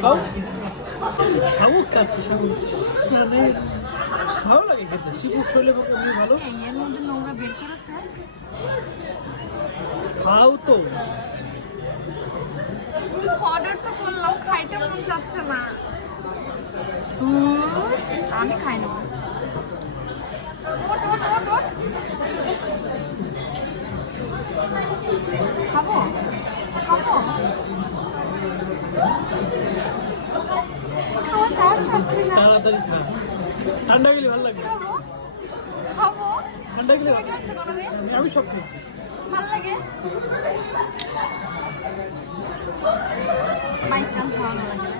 খাও শামুক খাচ্ছে শামুক মানে ভালো লাগে খেতে শিপুর শরীরের পক্ষে এমনি ভালো এর মধ্যে নোংরা বের করেছে খাও তো অর্ডার তো করলাম খাইতে মন চাচ্ছে না আমি খাই না ওট ওট ওট ওট খাবো খাবো খাওয়ার সাহস পাচ্ছি না তাড়াতাড়ি খা ঠান্ডা গেলে ভালো লাগে খাবো খাবো ঠান্ডা গেলে ঠিক আছে কোনোদিন আমি সব খাচ্ছি ভালো লাগে বাই চান্স ভালো লাগে